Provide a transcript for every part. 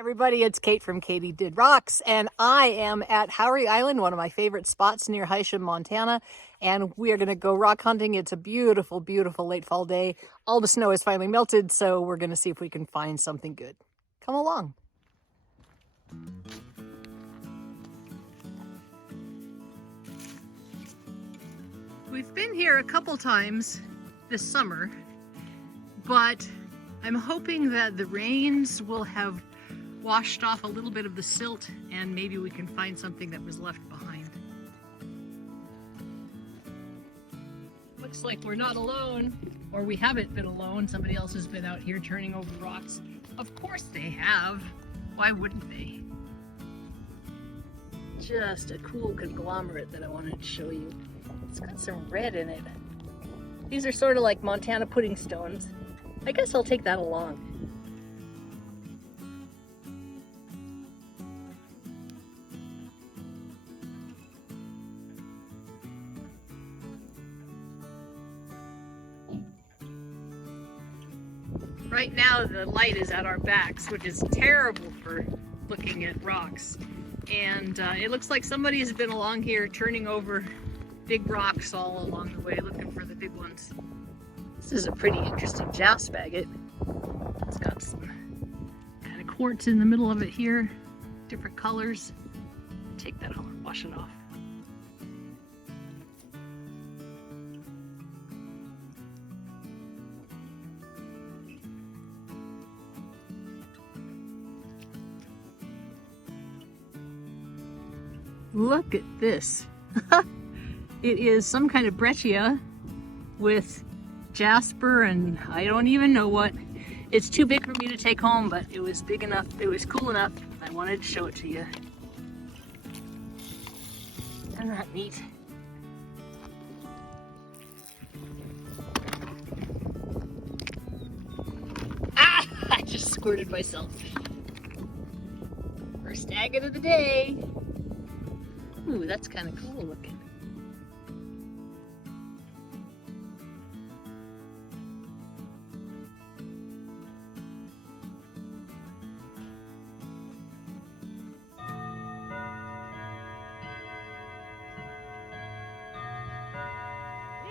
Everybody, it's Kate from KatyDid Rocks, and I am at Howry Island, one of my favorite spots near Hysham, Montana, and we are going to go rock hunting. It's a beautiful, beautiful late fall day. All the snow has finally melted, so we're going to see if we can find something good. Come along. We've been here a couple times this summer, but I'm hoping that the rains will have washed off a little bit of the silt and maybe we can find something that was left behind. Looks like we're not alone, or we haven't been alone. Somebody else has been out here turning over rocks. Of course they have. Why wouldn't they? Just a cool conglomerate that I wanted to show you. It's got some red in it. These are sort of like Montana pudding stones. I guess I'll take that along. Right now the light is at our backs, which is terrible for looking at rocks. And it looks like somebody has been along here turning over big rocks all along the way, looking for the big ones. This is a pretty interesting jasper agate. It's got some kind of quartz in the middle of it here, different colors. Take that home and wash it off. Look at this. It is some kind of breccia with jasper and I don't even know what. It's too big for me to take home, but it was big enough, it was cool enough. I wanted to show it to you. Isn't that neat? Ah! I just squirted myself. First agate of the day. Ooh, that's kind of cool looking.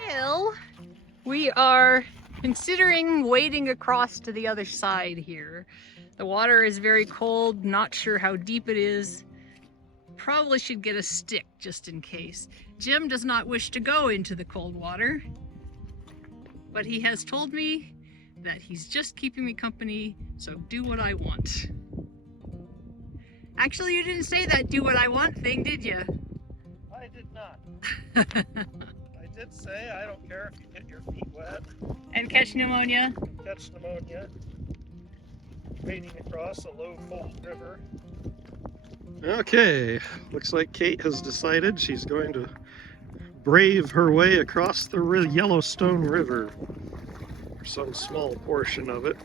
Well, we are considering wading across to the other side here. The water is very cold, not sure how deep it is. Probably should get a stick just in case. Jim does not wish to go into the cold water, but he has told me that he's just keeping me company, so do what I want. Actually, you didn't say that do what I want thing, did you? I did not. I did say I don't care if you get your feet wet. And catch pneumonia. Catch pneumonia. Wading across a low, cold river. Okay, looks like Kate has decided she's going to brave her way across the Yellowstone River, or some small portion of it.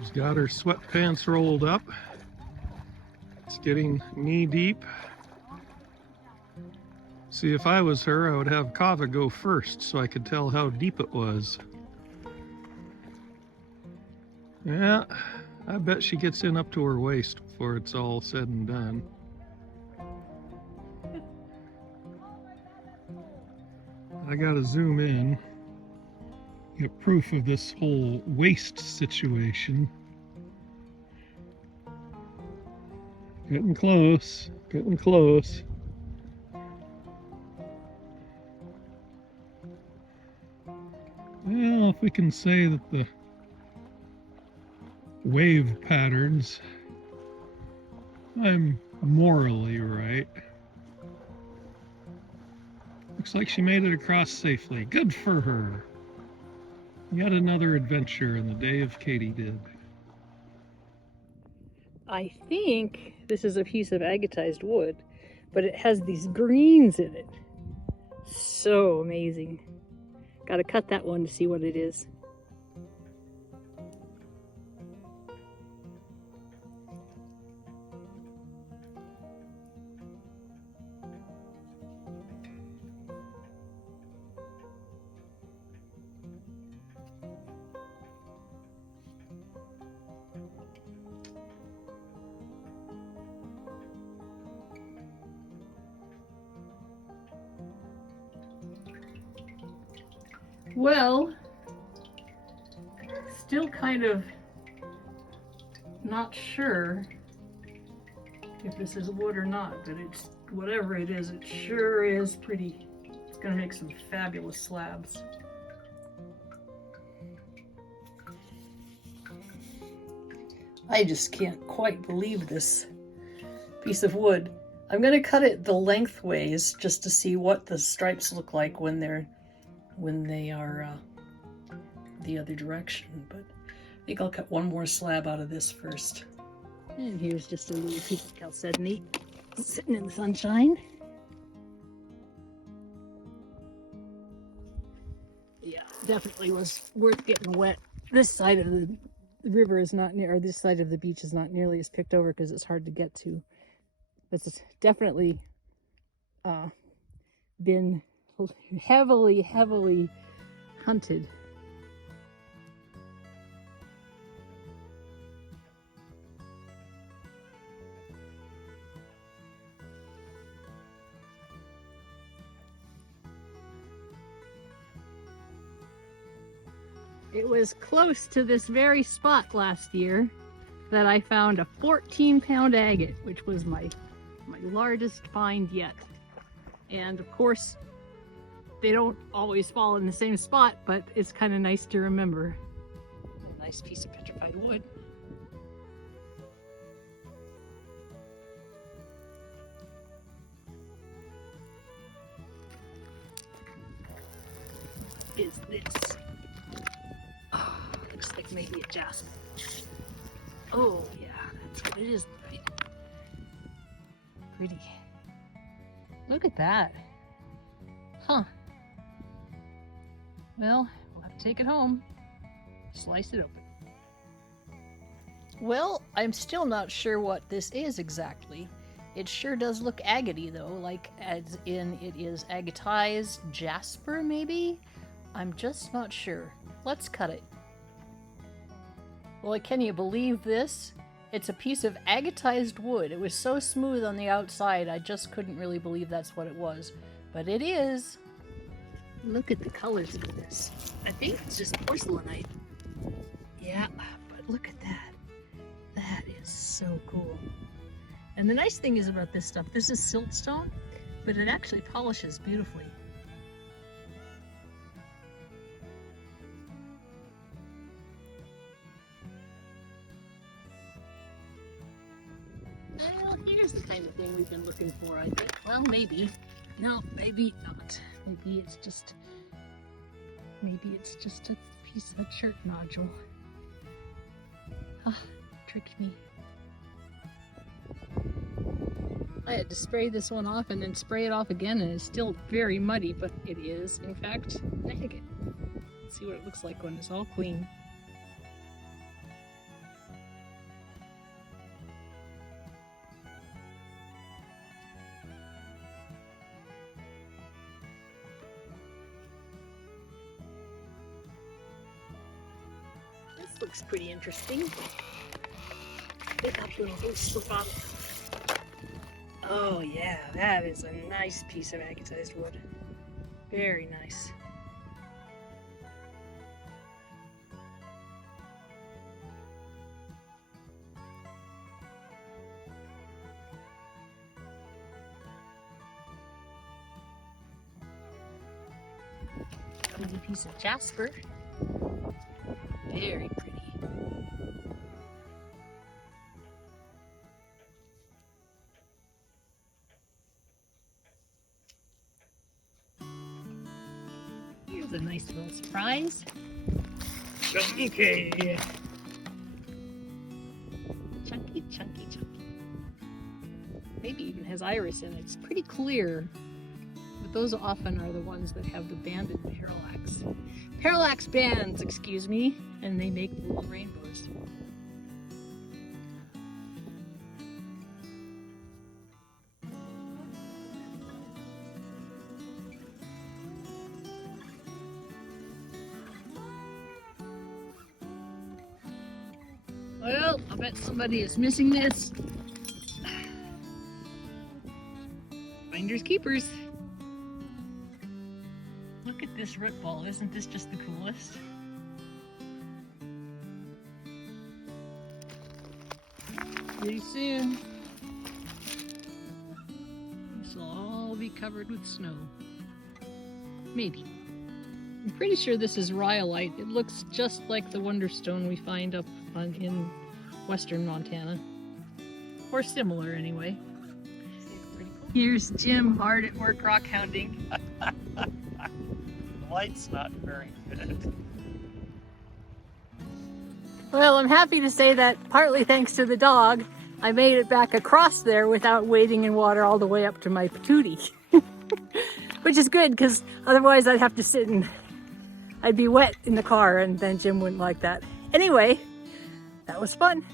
She's got her sweatpants rolled up. It's getting knee deep. See, if I was her, I would have Kava go first so I could tell how deep it was. Yeah, I bet she gets in up to her waist before it's all said and done. I gotta zoom in, get proof of this whole waist situation. Getting close, getting close. Well, if we can say that the wave patterns, I'm morally right. Looks like she made it across safely. Good for her. Yet another adventure in the day of KatyDid. I think this is a piece of agatized wood, but it has these greens in it. So amazing. Gotta cut that one to see what it is. Well, still kind of not sure if this is wood or not, but it's whatever it is, it sure is pretty. It's gonna make some fabulous slabs. I just can't quite believe this piece of wood. I'm gonna cut it the lengthways just to see what the stripes look like when they are the other direction, but I think I'll cut one more slab out of this first. And here's just a little piece of chalcedony sitting in the sunshine. Yeah, definitely was worth getting wet. This side of the river is not near, or this side of the beach is not nearly as picked over because it's hard to get to. It's definitely been heavily hunted. It was close to this very spot last year that I found a 14-pound agate, which was my largest find yet. And of course, they don't always fall in the same spot, but it's kind of nice to remember. A nice piece of petrified wood. Is this? Oh, looks like maybe a jasper. Oh yeah, that's what it is. Right? Pretty. Look at that. Huh. Well, we'll have to take it home. Slice it open. Well, I'm still not sure what this is exactly. It sure does look agate though, like as in it is agatized jasper maybe? I'm just not sure. Let's cut it. Well, can you believe this? It's a piece of agatized wood. It was so smooth on the outside, I just couldn't really believe that's what it was. But it is. Look at the colors of this. I think it's just porcelainite. Yeah, but look at that. That is so cool. And the nice thing is about this stuff, this is siltstone, but it actually polishes beautifully. Well, here's the kind of thing we've been looking for, I think. Well, maybe. No, maybe not. Maybe it's just a piece of a shirt nodule. Ah, tricked me. I had to spray this one off and then spray it off again, and it's still very muddy, but it is, in fact, an agate. Let's see what it looks like when it's all clean. This looks pretty interesting. Pick up little slip off. Oh yeah, that is a nice piece of agatized wood. Very nice. Pretty piece of jasper. Very pretty. Here's a nice little surprise. Chunky. Chunky, chunky, chunky. Maybe even has iris in it. It's pretty clear. But those often are the ones that have the banded parallax. Parallax bands, excuse me. And they make little rainbows. Well, I bet somebody is missing this. Finders keepers. Look at this root ball. Isn't this just the coolest? Pretty soon, this will all be covered with snow. Maybe. I'm pretty sure this is rhyolite. It looks just like the wonderstone we find up in western Montana. Or similar, anyway. Here's Jim hard at work rockhounding. The light's not very good. Well, I'm happy to say that partly thanks to the dog, I made it back across there without wading in water all the way up to my patootie. Which is good, because otherwise I'd have to sit and I'd be wet in the car, and then Jim wouldn't like that. Anyway, that was fun.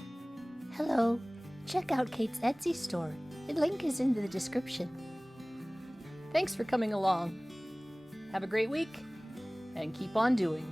Hello. Check out Kate's Etsy store. The link is in the description. Thanks for coming along. Have a great week, and keep on doing.